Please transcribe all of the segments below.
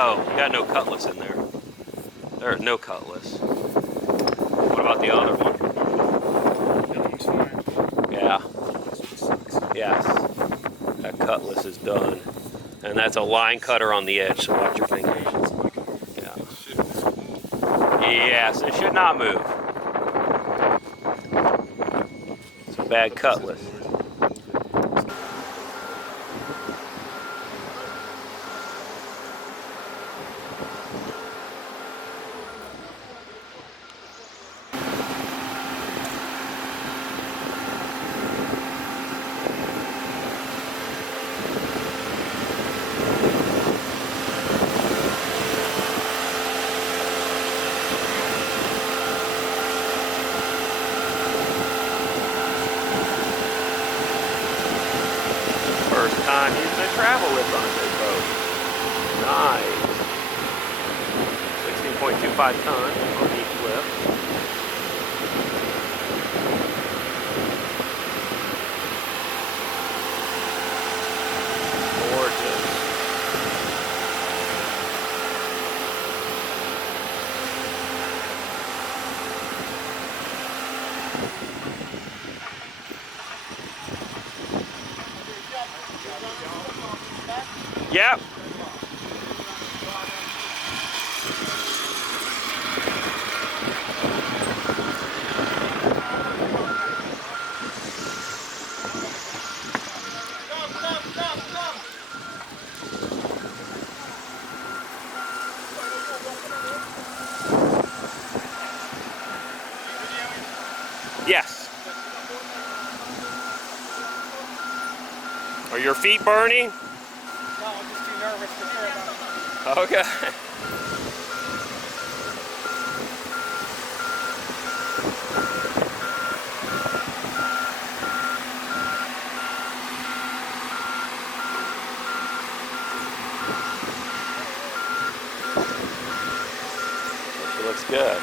Oh, you got no cutlass in there. There are no cutlass. What about the other one? The other one's fine. Yeah. This one sucks. Yes. That cutlass is done. And that's a line cutter on the edge, so watch your fingers. Yeah. Yes, it should not move. It's a bad cutlass. First time using a travel lift on a big boat. Nice. 16.25 tons on each lift. Gorgeous. Yep. Yes. Are your feet burning? No, I'm just too nervous to care about it. Okay. It looks good.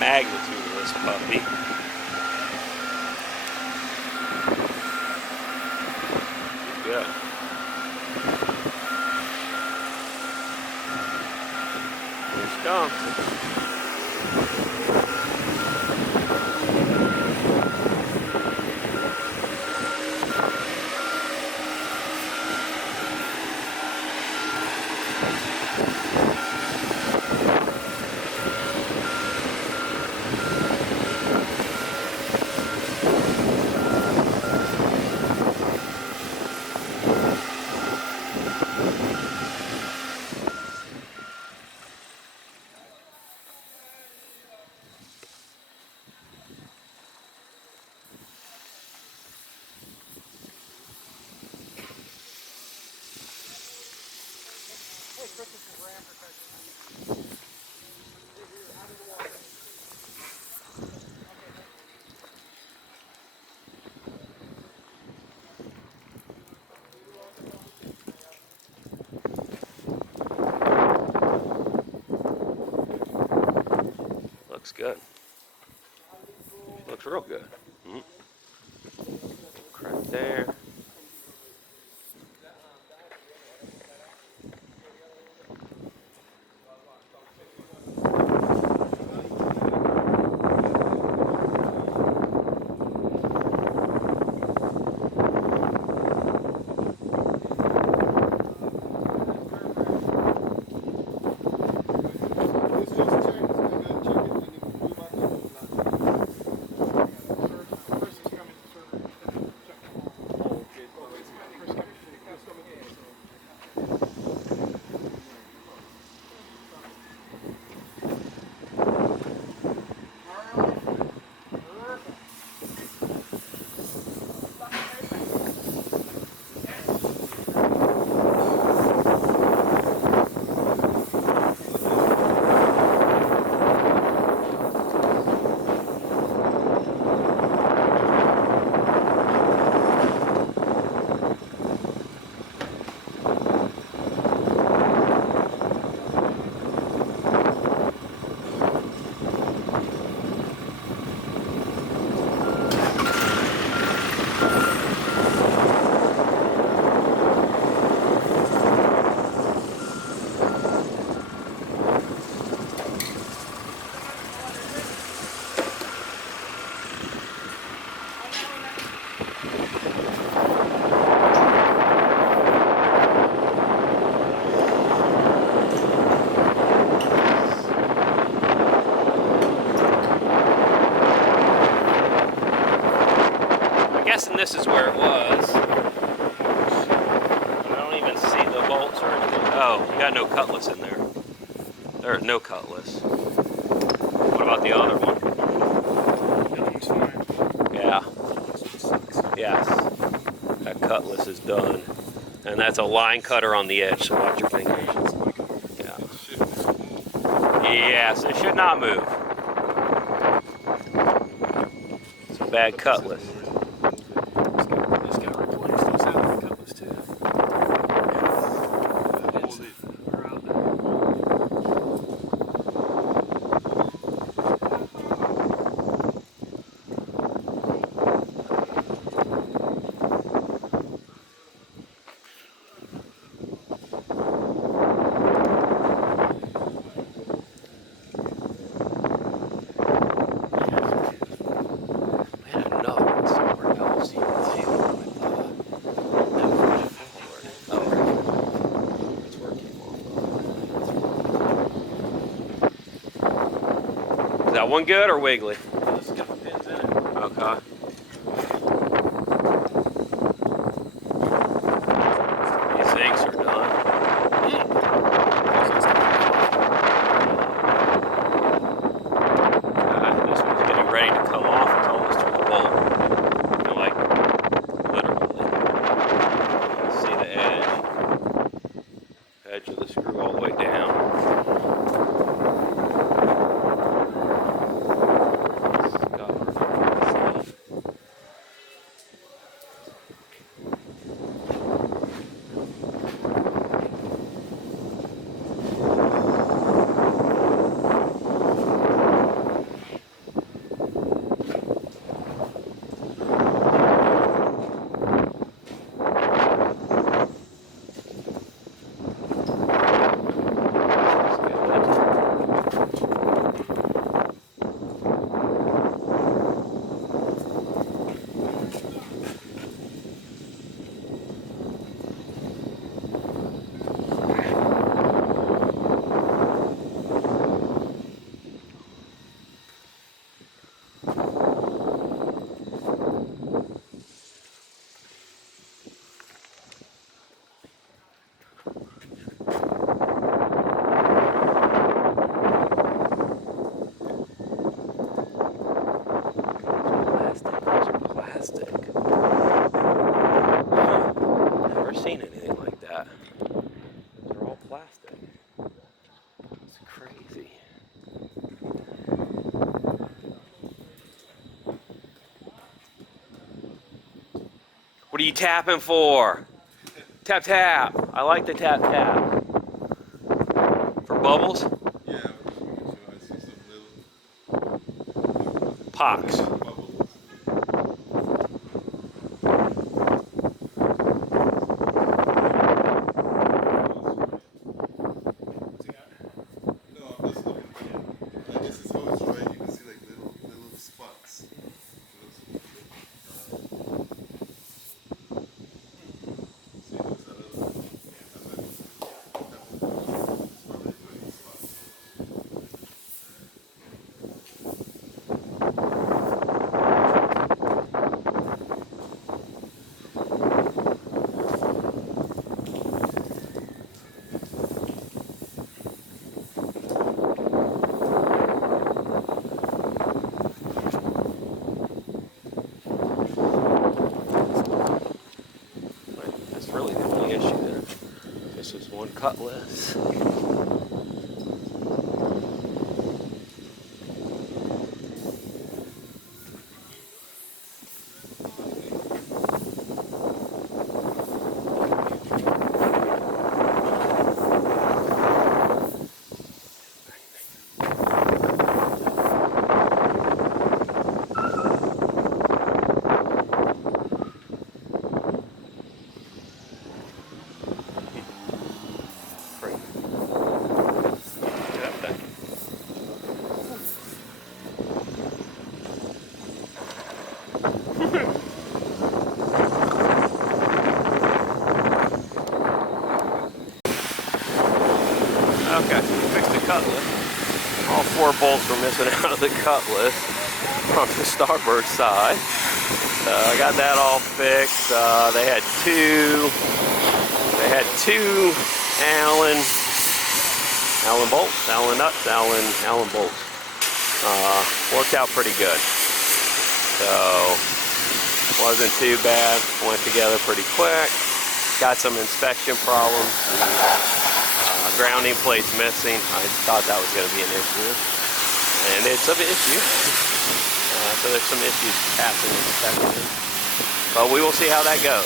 Magnitude of this puppy. Good. Here she comes. Looks good. Looks real good. Crack there. guessing this is where it was. I don't even see the bolts or anything. Oh, you got no cutlass in there. There's no cutlass. What about the other one? The other one's fine. Yeah. This one sucks. Yes. That cutlass is done. And that's a line cutter on the edge, so watch your fingers. Yeah. Yes, it should not move. It's a bad cutlass. This got replaced. It's out of the cutlass too. They're out there. We had another one somewhere else. You can see it with oh, right here. That's where it came off. Is that one good or wiggly? This has got the pins in it. Okay. These things are done. This one's getting ready to come off. It's almost to the bolt. You're like, literally. See the edge of the screw all the way down. Never seen anything like that. They're all plastic. It's crazy. What are you tapping for? Tap tap. I like the tap tap. For bubbles? Yeah, I see some little Pox. bubbles. No, I'm just looking. I guess it's how it's right. You can see like little spots. See those other That's really the only issue there. This is one cutlass. Okay, fixed the cutlass. All 4 bolts were missing out of the cutlass on the starboard side. I got that all fixed. They had two Allen bolts, Allen nuts, Allen bolts. Worked out pretty good. So wasn't too bad. Went together pretty quick. Got some inspection problems. Grounding plates missing. I thought that was going to be an issue, and it's an issue. So there's some issues passing inspection, but we will see how that goes.